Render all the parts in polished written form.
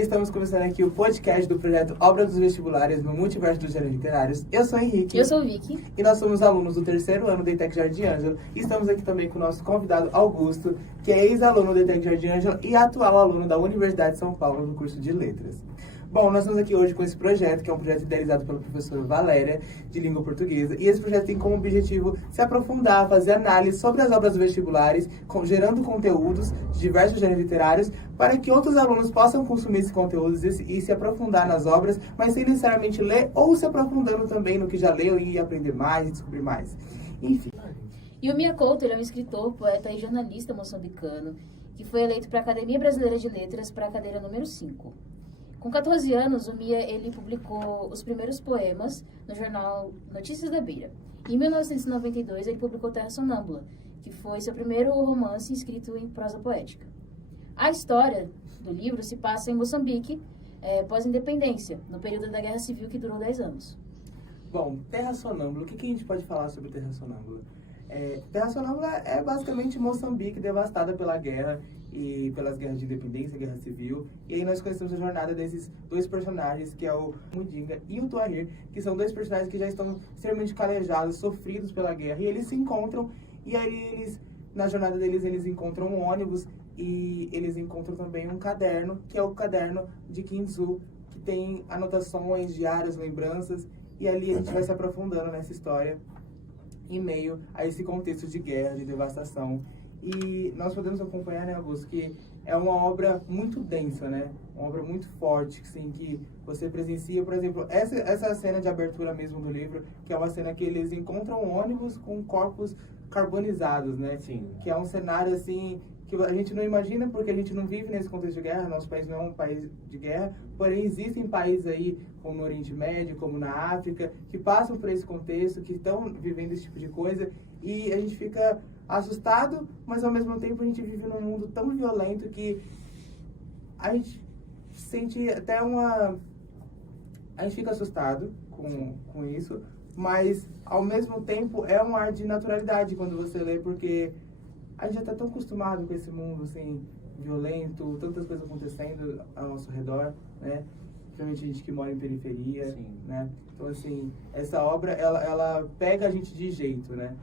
Estamos começando aqui o podcast do projeto Obra dos Vestibulares no Multiverso dos Gêneros Literários. Eu sou o Henrique. Eu sou o Vicky. E nós somos alunos do terceiro ano do ETEC Jardim Ângela. E estamos aqui também com o nosso convidado Augusto, que é ex-aluno do ETEC Jardim Ângela e atual aluno da Universidade de São Paulo no curso de Letras. Bom, nós estamos aqui hoje com esse projeto, que é um projeto idealizado pela professora Valéria, de língua portuguesa. E esse projeto tem como objetivo se aprofundar, fazer análise sobre as obras vestibulares, gerando conteúdos de diversos gêneros literários, para que outros alunos possam consumir esses conteúdos e se aprofundar nas obras, mas sem necessariamente ler, ou se aprofundando também no que já leu e aprender mais e descobrir mais. Enfim. E o Mia Couto, ele é um escritor, poeta e jornalista moçambicano, que foi eleito para a Academia Brasileira de Letras para a cadeira número 5. Com 14 anos, o Mia ele publicou os primeiros poemas no jornal Notícias da Beira. Em 1992, ele publicou Terra Sonâmbula, que foi seu primeiro romance escrito em prosa poética. A história do livro se passa em Moçambique, pós-independência, no período da Guerra Civil que durou 10 anos. Bom, Terra Sonâmbula, o que a gente pode falar sobre Terra Sonâmbula? Terra Sonâmbula é basicamente Moçambique devastada pela guerra e pelas guerras de independência, guerra civil. E aí nós conhecemos a jornada desses dois personagens, que é o Mudinga e o Tuahir, que são dois personagens que já estão extremamente calejados, sofridos pela guerra. E eles se encontram, e aí na jornada deles, eles encontram um ônibus e eles encontram também um caderno, que é o caderno de Kinzu, que tem anotações, diários, lembranças. E ali a gente vai se aprofundando nessa história em meio a esse contexto de guerra, de devastação. E nós podemos acompanhar, né, Augusto, que é uma obra muito densa, né? Uma obra muito forte, assim, que você presencia, por exemplo, essa cena de abertura mesmo do livro, que é uma cena que eles encontram um ônibus com corpos carbonizados, né? Sim. Que é um cenário, assim, que a gente não imagina porque a gente não vive nesse contexto de guerra, nosso país não é um país de guerra, porém existem países aí, como no Oriente Médio, como na África, que passam por esse contexto, que estão vivendo esse tipo de coisa, e a gente fica assustado, mas ao mesmo tempo a gente vive num mundo tão violento que a gente sente até a gente fica assustado com isso, mas ao mesmo tempo é um ar de naturalidade quando você lê, porque a gente já está tão acostumado com esse mundo assim, violento, tantas coisas acontecendo ao nosso redor, né? Principalmente a gente que mora em periferia, Sim. né? Então, assim, essa obra, ela pega a gente de jeito, né?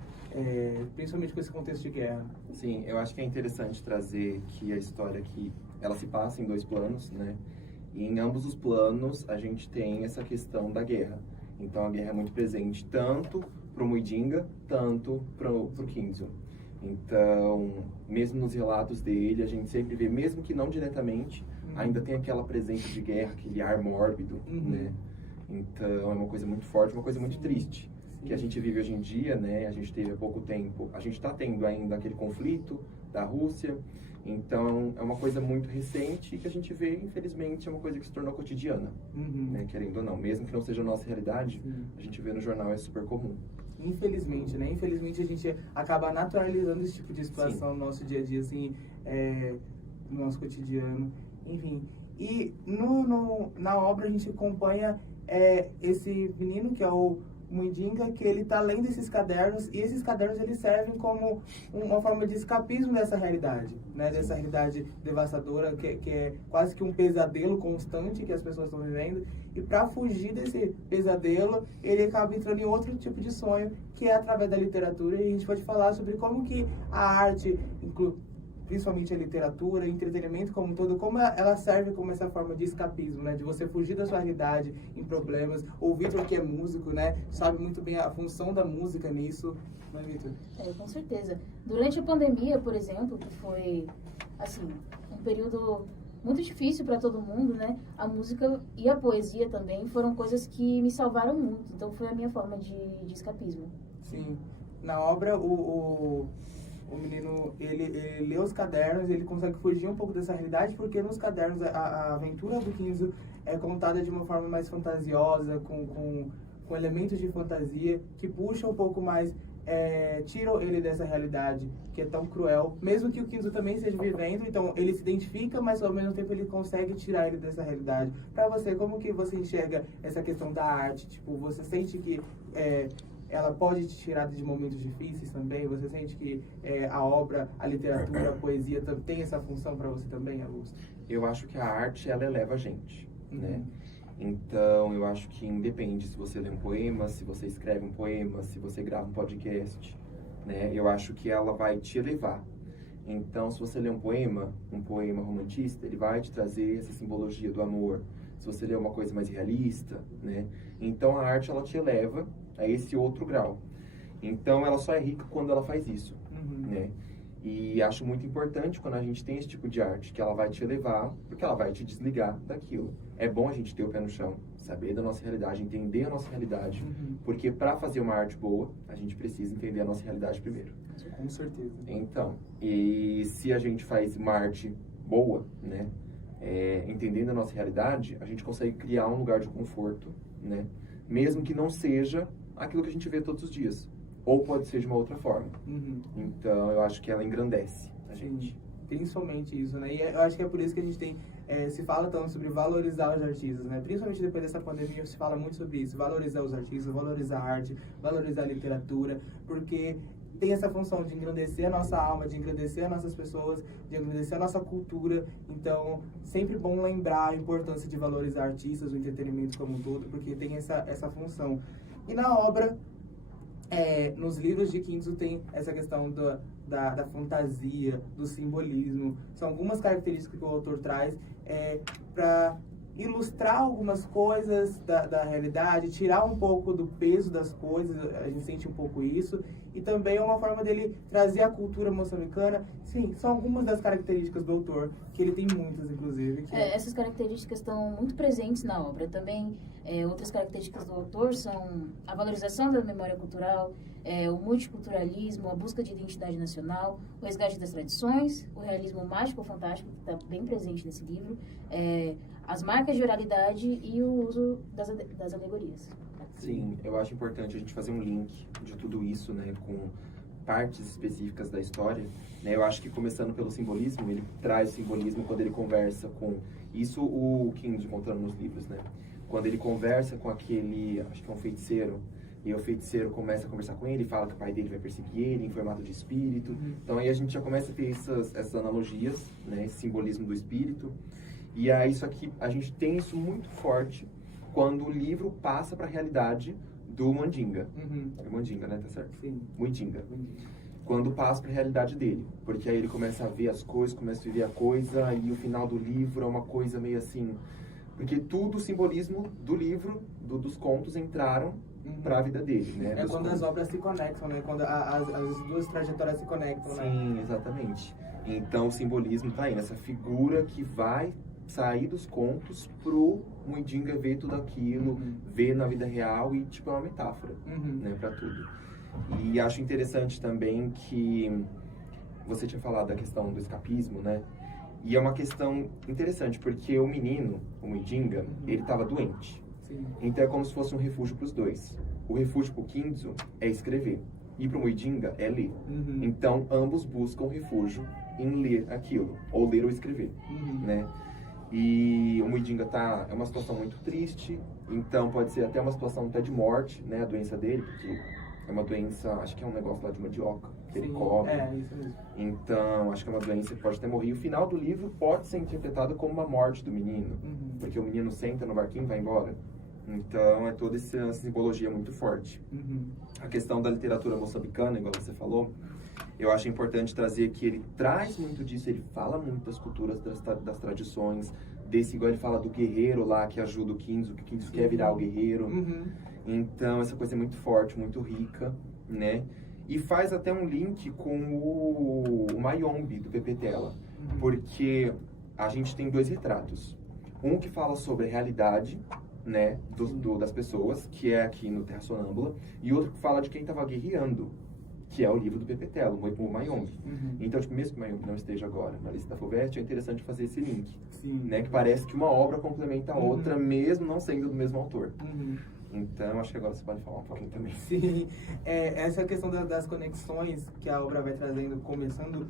Principalmente com esse contexto de guerra. Sim, eu acho que é interessante trazer que a história aqui, ela se passa em dois planos, né? E em ambos os planos a gente tem essa questão da guerra. Então a guerra é muito presente tanto pro Muidinga, tanto pro Kinzo. Então, mesmo nos relatos dele, a gente sempre vê, mesmo que não diretamente, ainda tem aquela presença de guerra, aquele ar mórbido, né? Então, é uma coisa muito forte, uma coisa muito triste, que a gente vive hoje em dia, né? A gente teve há pouco tempo, a gente está tendo ainda aquele conflito da Rússia, então é uma coisa muito recente que a gente vê, infelizmente, é uma coisa que se tornou cotidiana, né? Querendo ou não, mesmo que não seja a nossa realidade, a gente vê no jornal, é super comum. Infelizmente, né? Infelizmente a gente acaba naturalizando esse tipo de situação no nosso dia a dia, assim, no nosso cotidiano, enfim. E na obra a gente acompanha esse menino que é o Muidinga, que ele está lendo esses cadernos, e esses cadernos eles servem como uma forma de escapismo dessa realidade, né? Dessa realidade devastadora, que é quase que um pesadelo constante que as pessoas estão vivendo, e para fugir desse pesadelo, ele acaba entrando em outro tipo de sonho, que é através da literatura, e a gente pode falar sobre como que a arte, principalmente a literatura, o entretenimento como um todo, como ela serve como essa forma de escapismo, né? De você fugir da sua realidade em problemas. O Vitor, que é músico, né? Sabe muito bem a função da música nisso, não é, Vitor? Com certeza. Durante a pandemia, por exemplo, que foi, assim, um período muito difícil para todo mundo, né? A música e a poesia também foram coisas que me salvaram muito. Então, foi a minha forma de escapismo. Sim. Na obra, o menino, ele lê os cadernos, ele consegue fugir um pouco dessa realidade, porque nos cadernos a aventura do Kinzo é contada de uma forma mais fantasiosa, com elementos de fantasia, que puxam um pouco mais, tiram ele dessa realidade, que é tão cruel. Mesmo que o Kinzo também esteja vivendo, então ele se identifica, mas ao mesmo tempo ele consegue tirar ele dessa realidade. Para você, como que você enxerga essa questão da arte? Tipo, você sente que ela pode te tirar de momentos difíceis também? Você sente que a obra, a literatura, a poesia tem essa função para você também, Augusto? Eu acho que a arte, ela eleva a gente, né? Uhum. Então, eu acho que independe se você lê um poema, se você escreve um poema, se você grava um podcast, né? Eu acho que ela vai te elevar. Então, se você lê um poema romantista, ele vai te trazer essa simbologia do amor. Se você lê uma coisa mais realista, né? Então, a arte, ela te eleva a esse outro grau. Então, ela só é rica quando ela faz isso, né? E acho muito importante quando a gente tem esse tipo de arte, que ela vai te elevar, porque ela vai te desligar daquilo. É bom a gente ter o pé no chão, saber da nossa realidade, entender a nossa realidade, porque para fazer uma arte boa, a gente precisa entender a nossa realidade primeiro. Com certeza. Então, e se a gente faz uma arte boa, né, entendendo a nossa realidade, a gente consegue criar um lugar de conforto, né, mesmo que não seja aquilo que a gente vê todos os dias. Ou pode ser de uma outra forma. Então, eu acho que ela engrandece a gente. Principalmente isso, né? E eu acho que é por isso que a gente tem, se fala tanto sobre valorizar os artistas, né? Principalmente depois dessa pandemia, se fala muito sobre isso. Valorizar os artistas, valorizar a arte, valorizar a literatura, porque tem essa função de engrandecer a nossa alma, de engrandecer as nossas pessoas, de engrandecer a nossa cultura. Então, sempre bom lembrar a importância de valorizar artistas, o entretenimento como um todo, porque tem essa função. E na obra, nos livros de Kinzo tem essa questão da fantasia, do simbolismo. São algumas características que o autor traz para ilustrar algumas coisas da realidade, tirar um pouco do peso das coisas, a gente sente um pouco isso, e também é uma forma dele trazer a cultura moçambicana. Sim, são algumas das características do autor, que ele tem muitas, inclusive. Essas características estão muito presentes na obra. Também, outras características do autor são a valorização da memória cultural, o multiculturalismo, a busca de identidade nacional, o resgate das tradições, o realismo mágico-fantástico, que está bem presente nesse livro, as marcas de oralidade e o uso das alegorias. Sim, eu acho importante a gente fazer um link de tudo isso, né, com partes específicas da história, né? Eu acho que começando pelo simbolismo, ele traz o simbolismo quando ele conversa com isso, o Kinzo contando nos livros, né? Quando ele conversa com aquele, acho que é um feiticeiro, e o feiticeiro começa a conversar com ele, fala que o pai dele vai perseguir ele em formato de espírito. Então aí a gente já começa a ter essas analogias, né, esse simbolismo do espírito. E aí isso aqui, a gente tem isso muito forte quando o livro passa para a realidade do Mandinga. É Mandinga, né? Tá certo? Sim. Mandinga. Quando passa para a realidade dele. Porque aí ele começa a ver as coisas, começa a viver a coisa, e o final do livro é uma coisa meio assim... Porque tudo o simbolismo do livro, dos contos, entraram para a vida dele, né? É quando as obras se conectam, né? Quando as duas trajetórias se conectam, né? Sim, exatamente. Então o simbolismo tá aí, nessa figura que vai sair dos contos pro Mandinga ver tudo aquilo, ver na vida real e tipo é uma metáfora, né, para tudo. E acho interessante também que você tinha falado da questão do escapismo, né? E é uma questão interessante porque o menino, o Mandinga, ele estava doente. Sim. Então é como se fosse um refúgio para os dois. O refúgio pro Kinzo é escrever e pro Mandinga é ler. Então ambos buscam refúgio em ler aquilo, ou ler ou escrever, né? E o Mandinga é uma situação muito triste, então pode ser até uma situação até de morte, né, a doença dele, porque é uma doença, acho que é um negócio lá de mandioca, que ele come. Isso mesmo. Então, acho que é uma doença que pode até morrer. E o final do livro pode ser interpretado como uma morte do menino, porque o menino senta no barquinho e vai embora. Então, é toda essa simbologia muito forte. A questão da literatura moçambicana, igual você falou, eu acho importante trazer que ele traz muito disso, ele fala muito das culturas, das tradições, igual ele fala do guerreiro lá que ajuda o Kinzo, que o Kinzo quer virar o guerreiro. Então, essa coisa é muito forte, muito rica, né? E faz até um link com o Mayombe, do Pepe Tela, porque a gente tem dois retratos. Um que fala sobre a realidade, né, das pessoas, que é aqui no Terra Sonâmbula, e outro que fala de quem estava guerreando, que é o livro do Pepe Tela, o Mayombe. Então, tipo, mesmo que o Mayombe não esteja agora na lista da FUVEST, é interessante fazer esse link, né, que parece que uma obra complementa a outra, mesmo não sendo do mesmo autor. Então, acho que agora você pode falar um pouquinho também. Sim, essa questão das conexões que a obra vai trazendo, começando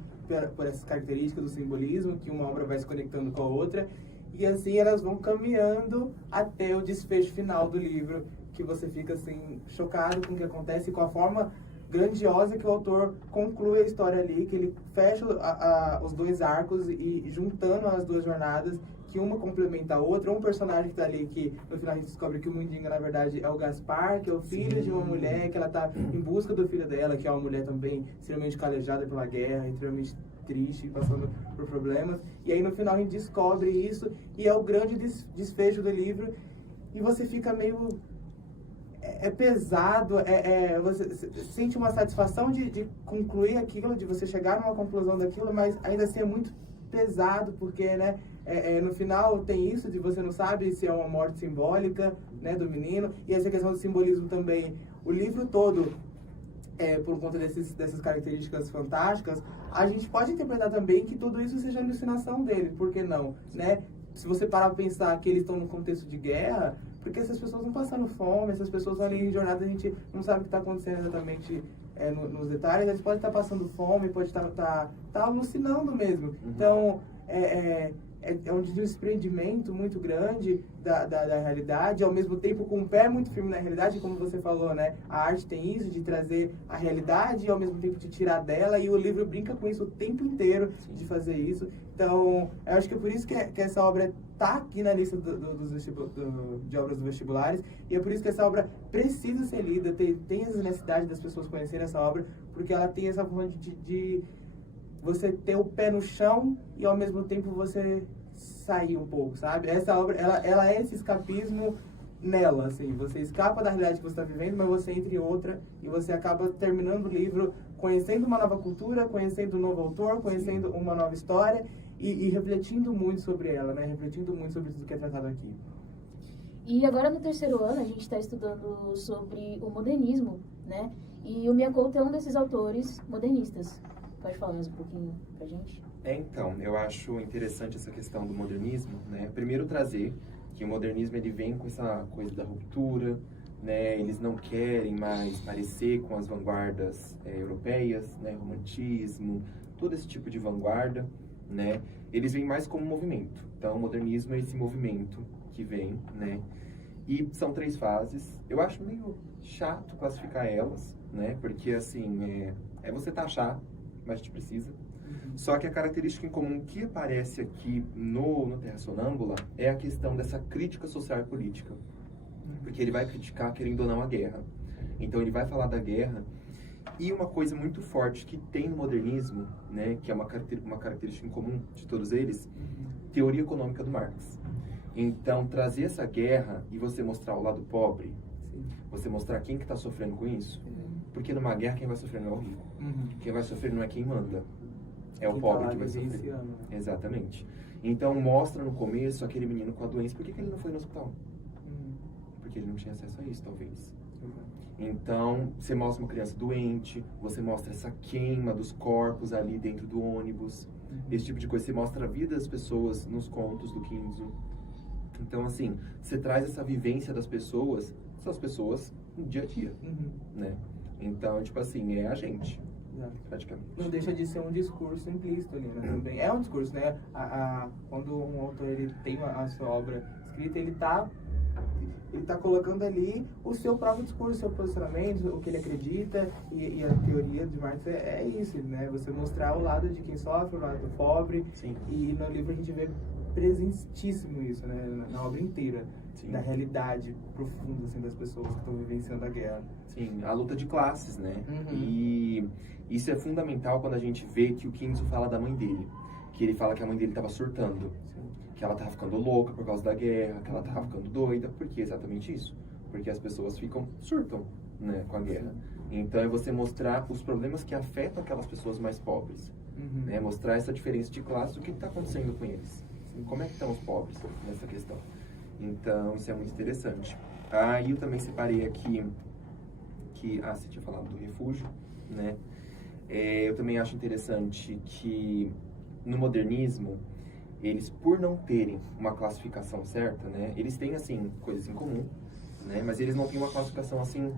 por essas características do simbolismo, que uma obra vai se conectando com a outra, e assim elas vão caminhando até o desfecho final do livro, que você fica assim, chocado com o que acontece, com a forma grandiosa que o autor conclui a história ali, que ele fecha os dois arcos e juntando as duas jornadas, que uma complementa a outra. Um personagem que tá ali, que no final a gente descobre que o Mundinga, na verdade, é o Gaspar, que é o filho de uma mulher, que ela tá em busca do filho dela, que é uma mulher também extremamente calejada pela guerra, extremamente triste, passando por problemas. E aí no final a gente descobre isso, e é o grande desfecho do livro, e você fica meio... É pesado, você sente uma satisfação de concluir aquilo, de você chegar numa conclusão daquilo, mas ainda assim é muito pesado, porque, né, no final tem isso de você não sabe se é uma morte simbólica, né, do menino, e essa questão do simbolismo também. O livro todo, por conta dessas características fantásticas, a gente pode interpretar também que tudo isso seja alucinação dele, por que não, né? Se você parar para pensar que eles estão num contexto de guerra, porque essas pessoas não passaram fome, essas pessoas estão ali em jornada, a gente não sabe o que está acontecendo exatamente nos detalhes, eles podem estar passando fome, pode estar alucinando mesmo. Uhum. Então, é um desprendimento muito grande da realidade, ao mesmo tempo com o pé muito firme na realidade, como você falou, né? A arte tem isso, de trazer a realidade e ao mesmo tempo de tirar dela, e o livro brinca com isso o tempo inteiro, de fazer isso. Então, eu acho que é por isso que essa obra está aqui na lista de obras dos vestibulares, e é por isso que essa obra precisa ser lida, tem essa necessidade das pessoas conhecerem essa obra, porque ela tem essa forma de você ter o pé no chão e ao mesmo tempo você sair um pouco, sabe? Essa obra, ela é esse escapismo nela, assim, você escapa da realidade que você está vivendo, mas você entra em outra e você acaba terminando o livro conhecendo uma nova cultura, conhecendo um novo autor, conhecendo uma nova história e refletindo muito sobre ela, né? Refletindo muito sobre tudo que é tratado aqui. E agora no terceiro ano a gente está estudando sobre o modernismo, né? E o Mia Couto é um desses autores modernistas. Pode falar mais um pouquinho pra gente? Então, eu acho interessante essa questão do modernismo, né? Primeiro trazer que o modernismo ele vem com essa coisa da ruptura, né? Eles não querem mais parecer com as vanguardas europeias, né? Romantismo, todo esse tipo de vanguarda, né? Eles vêm mais como movimento. Então, o modernismo é esse movimento que vem, né? E são 3 fases. Eu acho meio chato classificar elas, né? Porque, assim, você taxar, mas a gente precisa. Só que a característica em comum que aparece aqui no Terra Sonâmbula é a questão dessa crítica social e política. Porque ele vai criticar, querendo ou não, a guerra. Então ele vai falar da guerra. E uma coisa muito forte que tem no modernismo, né, que é uma característica em comum de todos eles, teoria econômica do Marx. Então trazer essa guerra e você mostrar o lado pobre, você mostrar quem que está sofrendo com isso, porque numa guerra quem vai sofrer não é o rico. Quem vai sofrer não é quem manda, é o pobre que vai sofrer. Exatamente. Então mostra no começo aquele menino com a doença. Por que ele não foi no hospital? Porque ele não tinha acesso a isso, talvez. Então você mostra uma criança doente, você mostra essa queima dos corpos ali dentro do ônibus, esse tipo de coisa. Você mostra a vida das pessoas nos contos do Kinzo. Então, assim, você traz essa vivência das pessoas, são as pessoas no dia a dia, né? Então, tipo assim, é a gente, praticamente. Não deixa de ser um discurso implícito ali, né? Também é um discurso, né? Quando um autor ele tem a sua obra escrita, ele tá colocando ali o seu próprio discurso, o seu posicionamento, o que ele acredita, e a teoria de Marx é isso, né? Você mostrar o lado de quem sofre, o lado do pobre. Sim. E no livro a gente vê presentíssimo isso, né? Na obra inteira. Sim. Da realidade profunda, assim, das pessoas que estão vivenciando a guerra. Sim, a luta de classes, né? E isso é fundamental quando a gente vê que o Kinzo fala da mãe dele. Que ele fala que a mãe dele estava surtando. Sim. Que ela estava ficando louca por causa da guerra, que ela estava ficando doida. Por que exatamente isso? Porque as pessoas surtam, né, com a guerra. Então é você mostrar os problemas que afetam aquelas pessoas mais pobres. Né? Mostrar essa diferença de classe, o que está acontecendo com eles. Como é que estão os pobres nessa questão? Então, isso é muito interessante. Aí eu também separei aqui você tinha falado do refúgio, né? Eu também acho interessante que no modernismo, eles, por não terem uma classificação certa, né? Eles têm, assim, coisas em comum, né? Mas eles não têm uma classificação, assim,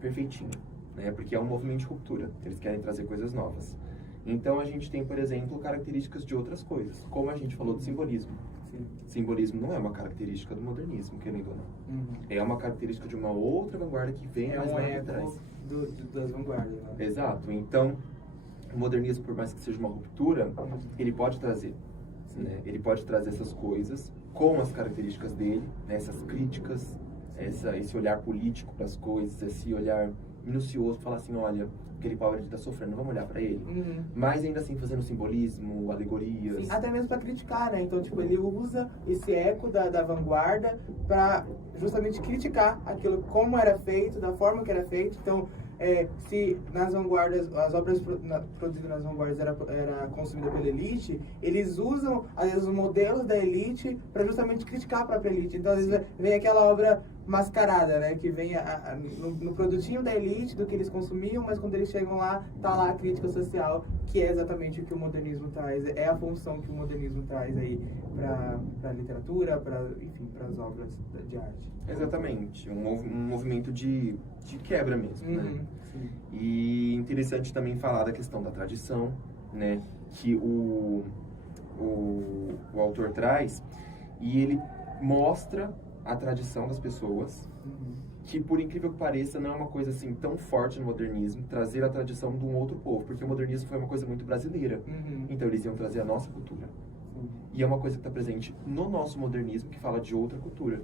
perfeitinha, né? Porque é um movimento de ruptura. Eles querem trazer coisas novas. Então, a gente tem, por exemplo, características de outras coisas. Como a gente falou do simbolismo, Sim. Simbolismo não é uma característica do modernismo, querendo ou não. Uhum. É uma característica de uma outra vanguarda que vem É mais um lá eco atrás. das vanguardas, né? Exato. Então, o modernismo, por mais que seja uma ruptura, ele pode trazer. Né? Ele pode trazer essas coisas com as características dele, né? Essas críticas, esse olhar político para as coisas, esse olhar minucioso, falar assim, olha, aquele pobre está sofrendo, vamos olhar para ele. Uhum. Mas ainda assim fazendo simbolismo, alegorias. Sim, até mesmo para criticar, né? Então, tipo, ele usa esse eco da vanguarda para justamente criticar aquilo, como era feito, da forma que era feito. Então, se nas vanguardas, as obras produzidas nas vanguardas era consumida pela elite, eles usam, às vezes, os modelos da elite para justamente criticar a própria elite. Então, às vezes, vem aquela obra mascarada, né? Que vem no produtinho da elite, do que eles consumiam, mas quando eles chegam lá, tá lá a crítica social, que é exatamente o que o modernismo traz, é a função que o modernismo traz aí para a literatura, enfim, para as obras de arte. Exatamente, um movimento de quebra mesmo, né? Sim. E interessante também falar da questão da tradição, né? Que o autor traz, e ele mostra a tradição das pessoas, que por incrível que pareça não é uma coisa assim tão forte no modernismo, trazer a tradição de um outro povo, porque o modernismo foi uma coisa muito brasileira. Então eles iam trazer a nossa cultura. E é uma coisa que está presente no nosso modernismo, que fala de outra cultura.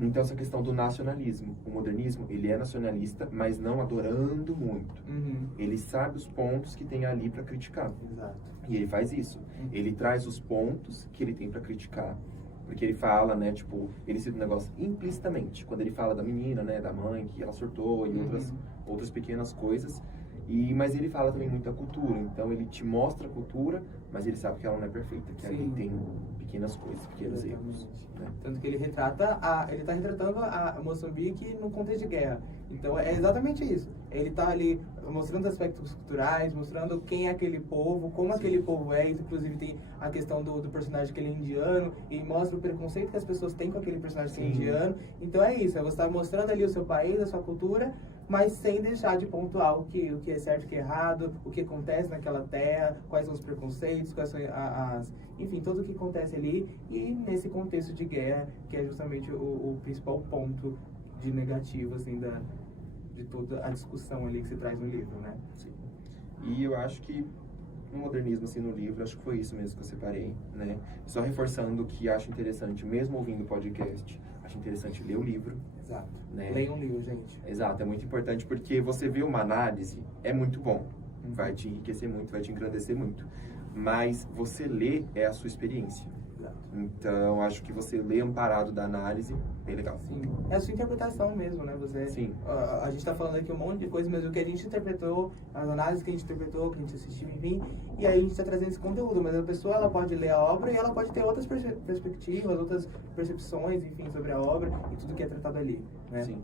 Então essa questão do nacionalismo, o modernismo, ele é nacionalista, mas não adorando muito. Ele sabe os pontos que tem ali para criticar. Exato. E ele faz isso. Ele traz os pontos que ele tem para criticar. Porque ele fala, né, tipo, ele cita um negócio implicitamente, quando ele fala da menina, né, da mãe, que ela surtou e outras pequenas coisas. Mas ele fala também muito da cultura, então ele te mostra a cultura, mas ele sabe que ela não é perfeita, que ali tem pequenas coisas, pequenos erros. Né? Tanto que ele está retratando a Moçambique no contexto de guerra. Então é exatamente isso. Ele está ali mostrando aspectos culturais, mostrando quem é aquele povo, como aquele povo é. Inclusive tem a questão do personagem que ele é indiano e mostra o preconceito que as pessoas têm com aquele personagem que é indiano. Então é isso, você está mostrando ali o seu país, a sua cultura, mas sem deixar de pontuar o que é certo e o que é errado, o que acontece naquela terra, quais são os preconceitos, quais são enfim, tudo o que acontece ali, e nesse contexto de guerra, que é justamente o principal ponto de negativo, assim, de toda a discussão ali que se traz no livro, né? Sim. E eu acho que no modernismo, assim, no livro, acho que foi isso mesmo que eu separei, né? Só reforçando que acho interessante, mesmo ouvindo o podcast, acho interessante ler o livro. Exato. Né? Leiam um livro, gente. Exato, é muito importante porque você vê uma análise, é muito bom. Vai te enriquecer muito, vai te engrandecer muito. Mas você lê é a sua experiência. Exato. Então, acho que você lê amparado da análise é legal. Sim. É a sua interpretação mesmo, né? Sim. A gente tá falando aqui um monte de coisa, mas o que a gente interpretou, as análises que a gente interpretou, que a gente assistiu, enfim, e aí a gente tá trazendo esse conteúdo, mas a pessoa, ela pode ler a obra e ela pode ter outras perspectivas, outras percepções, enfim, sobre a obra e tudo que é tratado ali, né? Sim.